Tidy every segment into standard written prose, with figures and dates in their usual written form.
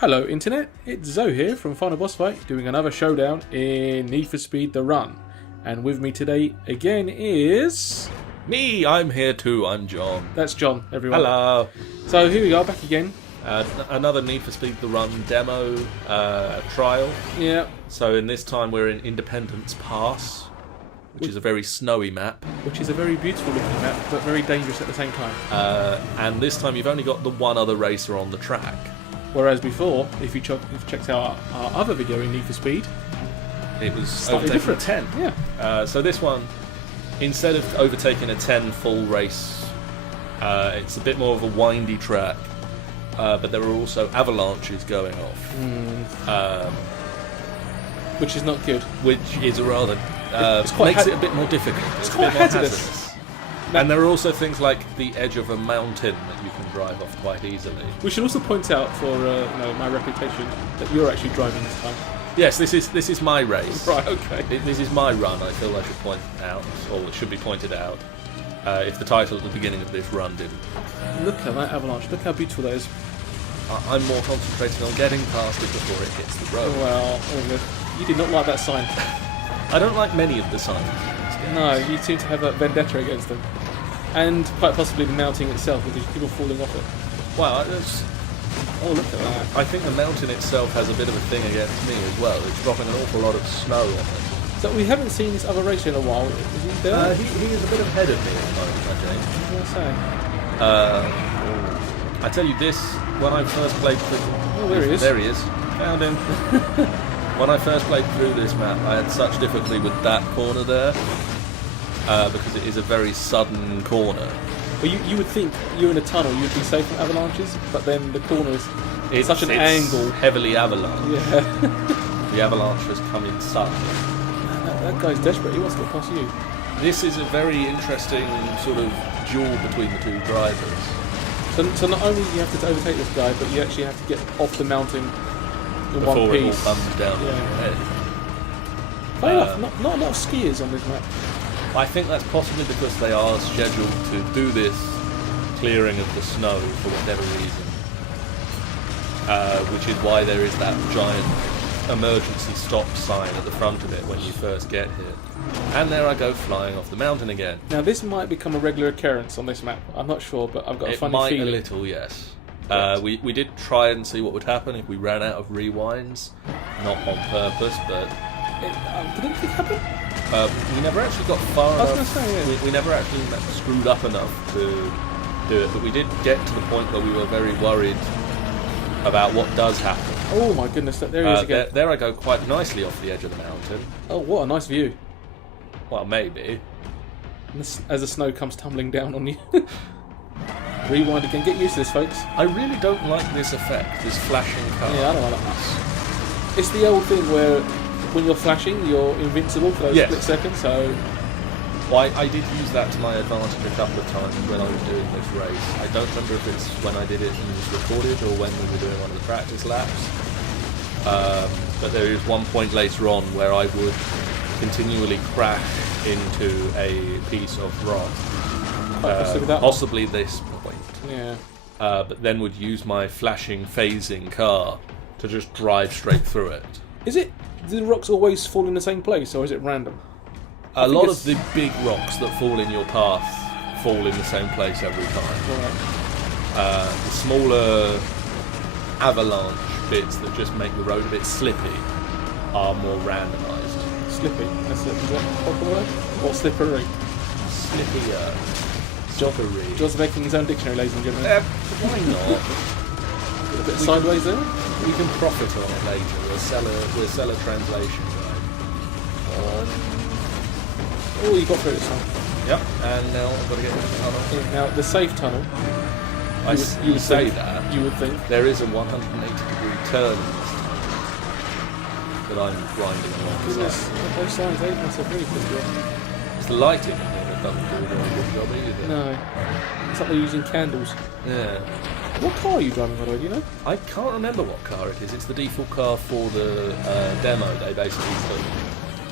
Hello Internet, it's Zoe here from Final Boss Fight doing another showdown in Need for Speed The Run. And with me today again is... Me, I'm here too, I'm John. That's John, everyone. Hello. So here we are, back again. Another Need for Speed The Run demo trial. Yeah. So in this time we're in Independence Pass, which is a very snowy map. Which is a very beautiful looking map, but very dangerous at the same time. And this time you've only got the one other racer on the track. Whereas before, if you checked out our other video in Need for Speed, it was slightly overtaking different. a 10. Yeah. So this one, instead of overtaking a 10 full race, it's a bit more of a windy track. But there are also avalanches going off. Which is not good. Which is a rather... makes it a bit more difficult. It's a quite bit more hazardous. And there are also things like the edge of a mountain that you can drive off quite easily. We should also point out for my reputation that you're actually driving this time. Yes, this is my race. Right, okay. This is my run, I feel I should point out, or it should be pointed out, if the title at the beginning of this run didn't. Look at that avalanche, look how beautiful that is. I'm more concentrating on getting past it before it hits the road. Well, you did not like that sign. I don't like many of the signs. No, you seem to have a vendetta against them. And quite possibly the mounting itself, with these people falling off it. Well, oh, look at that. I think the mountain itself has a bit of a thing against me as well. It's dropping an awful lot of snow on it. So we haven't seen this other racer in a while. Is he there? He is a bit ahead of me at the moment, I think. What was I saying? I tell you this, when I first played through... Oh, there he is. There he is. Found him. When I first played through this map, I had such difficulty with that corner there, because it is a very sudden corner. Well, you would think you're in a tunnel, you'd be safe from avalanches, but then the corner is such an angle. Heavily avalanche. Yeah. The avalanche has come in suddenly. That guy's desperate, he wants to get past you. This is a very interesting sort of duel between the two drivers. So not only do you have to overtake this guy, but you actually have to get off the mountain in before one piece. It all comes down on your head. Funny enough, not a lot of skiers on this map. I think that's possibly because they are scheduled to do this clearing of the snow for whatever reason. Which is why there is that giant emergency stop sign at the front of it when you first get here. And there I go flying off the mountain again. Now this might become a regular occurrence on this map. I'm not sure, but I've got a funny feeling. It might a little, yes. We did try and see what would happen if we ran out of rewinds. Not on purpose, but... did anything happen? We never actually got far enough. I was going to say, yeah. We never actually screwed up enough to do it, but we did get to the point where we were very worried about what does happen. Oh my goodness, there he is again. There I go quite nicely off the edge of the mountain. Oh, what a nice view. Well, maybe. As the snow comes tumbling down on you. Rewind again, get used to this, folks. I really don't like this effect, this flashing car. Yeah, I don't like that. It's the old thing where when you're flashing, you're invincible for those split seconds, so... Well, I did use that to my advantage a couple of times when I was doing this race. I don't remember if it's when I did it and it was recorded or when we were doing one of the practice laps. But there is one point later on where I would continually crash into a piece of rock. Possibly this point. Yeah. But then would use my flashing, phasing car to just drive straight through it. Do the rocks always fall in the same place, or is it random? A lot of the big rocks that fall in your path fall in the same place every time. Right. The smaller avalanche bits that just make the road a bit slippy are more randomised. Slippy? Is that a proper word? Or slippery? Slippier. Slippery. John's making his own dictionary, ladies and gentlemen. Why not? A bit sideways there? We can profit on it later. We'll sell a translation guide. Oh, you got through this one. Yep, and now I've got to get into the tunnel. Yeah, now, the safe tunnel. You would say that. You would think. There is a 180-degree turn in this tunnel that I'm grinding along. Those signs, they must have really put you. It's the lighting in here that doesn't do a very good job either. No. It's like they're using candles. Yeah. What car are you driving, by the way, do you know? I can't remember what car it is. It's the default car for the demo. They basically put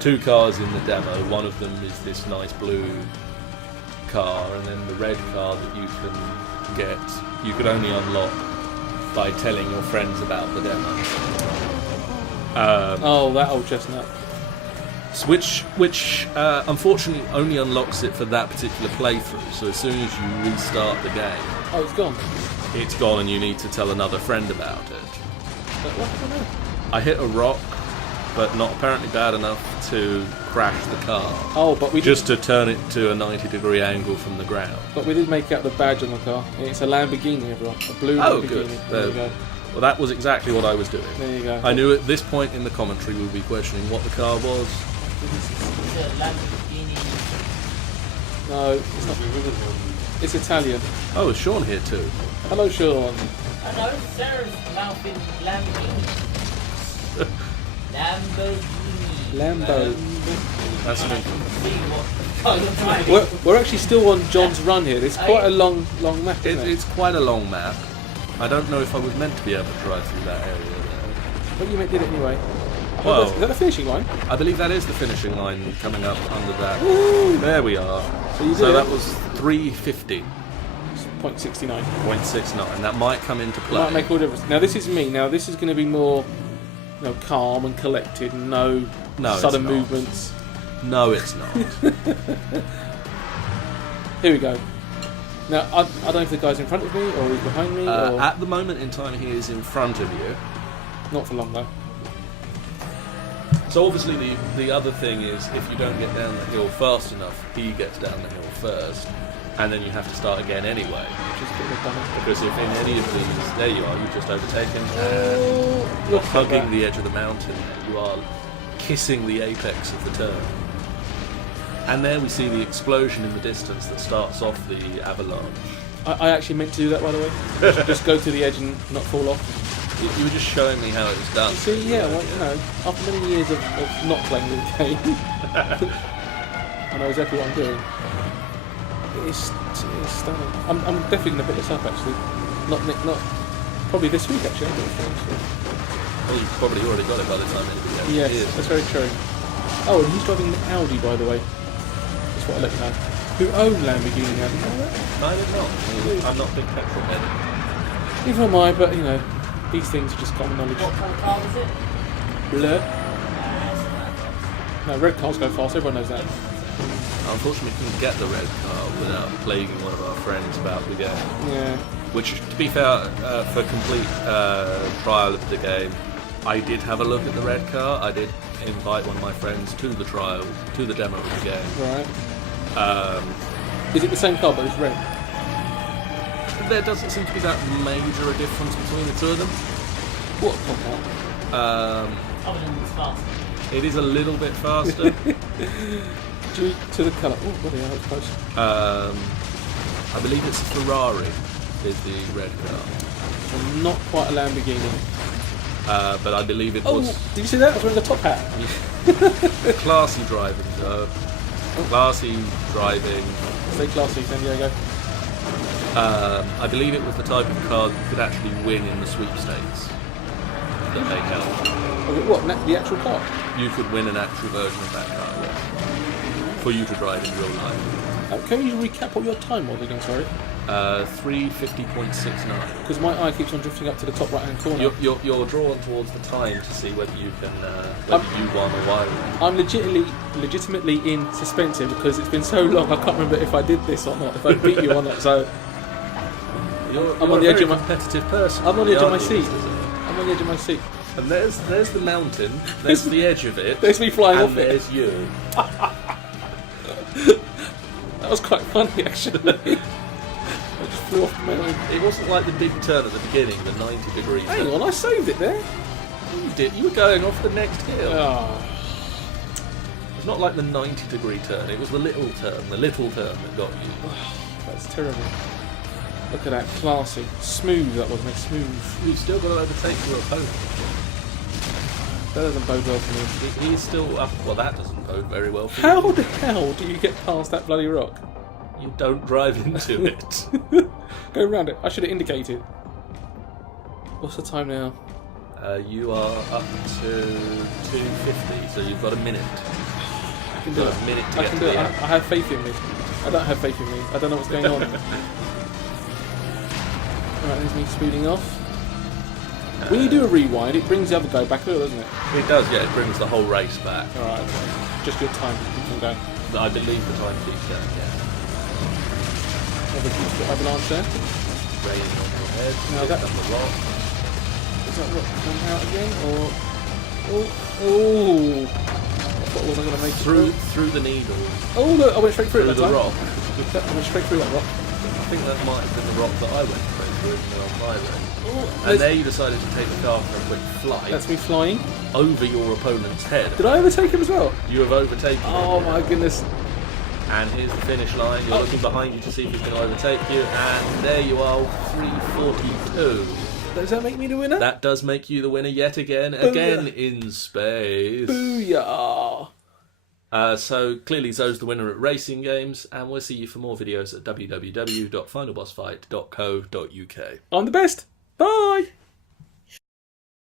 two cars in the demo. One of them is this nice blue car, and then the red car that you can get, you can only unlock by telling your friends about the demo. Oh, that old chestnut. Which unfortunately only unlocks it for that particular playthrough. So as soon as you restart the game, Oh, it's gone. it's gone, and you need to tell another friend about it. But what? I don't know. I hit a rock, but not apparently bad enough to crash the car. Oh, but we Just to turn it to a 90-degree angle from the ground. But we did make out the badge on the car. It's a Lamborghini, everyone. A blue Oh, Lamborghini. good. There you go. Well, that was exactly what I was doing. There you go. I knew at this point in the commentary we would be questioning what the car was. It's a Lamborghini. No, it's not. It's Italian. Oh, is Sean here too? Hello, Sean. I know, Sarah's mouthing Lamborghini. Lamborghini. Lambo. That's me. See what kind of driving. We're actually still on John's run here. It's quite a long map, isn't it? It's quite a long map. I don't know if I was meant to be able to drive through that area there. But you did it anyway. Well- Is that the finishing line? I believe that is the finishing line coming up under that. Woo! There we are. So you did So it. that was 350.69. 0.69. That might come into play. Might make all the difference. Now this is me. Now this is going to be more, calm and collected. No No, it's sudden not. movements. No, it's not. Here we go. Now I don't know if the guy's in front of me or he's behind me or At the moment in time, he is in front of you. not for long though. So obviously the other thing is if you don't get down the hill fast enough, he gets down the hill first, and then you have to start again anyway. Which is a bit of a dummy. Because if in any of these, there you are, you've just overtaken and Oh, look at hugging that. the edge of the mountain. You are kissing the apex of the turn. And there we see the explosion in the distance that starts off the avalanche. I actually meant to do that, by the way. Just go to the edge and not fall off. You were just showing me how it was done. You see, yeah, after many years of not playing the game, I know exactly what I'm doing. It is stunning. I'm definitely going to pick this up, actually. Not probably this week, actually. I'm gonna finish it. Well, you've probably already got it by the time it is. Yes, that's very true. Oh, and he's driving an Audi, by the way. Just what I let you know. Who own Lamborghini Audi? You know that? I did not. I'm not a big petrol head. Neither am I, but these things are just common knowledge. What kind of car was it? Blur. That's No, red cars go fast. Everyone knows that. Unfortunately, we couldn't get the red car without plaguing one of our friends about the game. Yeah. Which, to be fair, for complete trial of the game, I did have a look at the red car. I did invite one of my friends to the trial, to the demo of the game. Right. Um, Is it the same car but it's red? there doesn't seem to be that major a difference between the two of them. What car? Other than it's fast. It is a little bit faster. Due to the colour. Oh, bloody hell, that was close. I believe it's a Ferrari, is the red car. So not quite a Lamborghini. But I believe it Oh, was did you see that? I was wearing a top hat. classy driving. Classy driving. Stay classy, San Diego. I believe it was the type of car that could actually win in the sweepstakes that they held. Okay, what, the actual car? You could win an actual version of that car, yes. For you to drive in real life. Can you recap what your time was again, sorry? 350.69. Because my eye keeps on drifting up to the top right hand corner. You're drawn towards the time to see whether you can whether you won or why. I'm legitimately in suspense here because it's been so long I can't remember if I did this or not, if I beat you or not, so You're on the edge of my competitive person. I'm on the edge of my aren't seat. you, Mr. Zimmer? I'm on the edge of my seat. And there's the mountain, there's the edge of it, There's me flying and off it. there's you. That was quite funny actually. I just flew off the mountain. It wasn't like the big turn at the beginning, the 90 degree turn. Hang on, I saved it there. You did. You were going off the next hill. Oh, It's not like the 90 degree turn, it was the little turn that got you. that's terrible. Look at that, classy. Smooth that was, mate, smooth. You've still got to overtake your opponent. That doesn't bode well for me. He's still up. Well, that doesn't bode very well for How you. the hell do you get past that bloody rock? You don't drive into it. Go around it. I should have indicated. What's the time now? You are up to 250, so you've got a minute. I can do it. A minute to I get can to do it. the I end. have faith in me. I don't have faith in me. I don't know what's going on. Alright, there's me speeding off. When you do a rewind, it brings the other guy back a little, doesn't it? It does, yeah. It brings the whole race back. Alright, just your time keeps on going. I believe the time keeps going, yeah. Avalanche there. Raining on your head. Now that- on the rock. Is that rock come out again? Or. Oh! What was I going to make Through the needle. Oh, look, I went straight through it Through that the time. rock. I went straight through that rock. I think that might have been the rock that I went through on my road. Oh, And there you decided to take the car for a quick flight that's me flying. over your opponent's head. Did I overtake him as well? You have overtaken Oh him. my goodness. And here's the finish line. You're looking behind you to see if he's going to overtake you. And there you are, 3:42. Does that make me the winner? That does make you the winner yet again. Again in space. Booyah! So clearly Zoe's the winner at racing games. And we'll see you for more videos at www.finalbossfight.co.uk. I'm the best. Bye!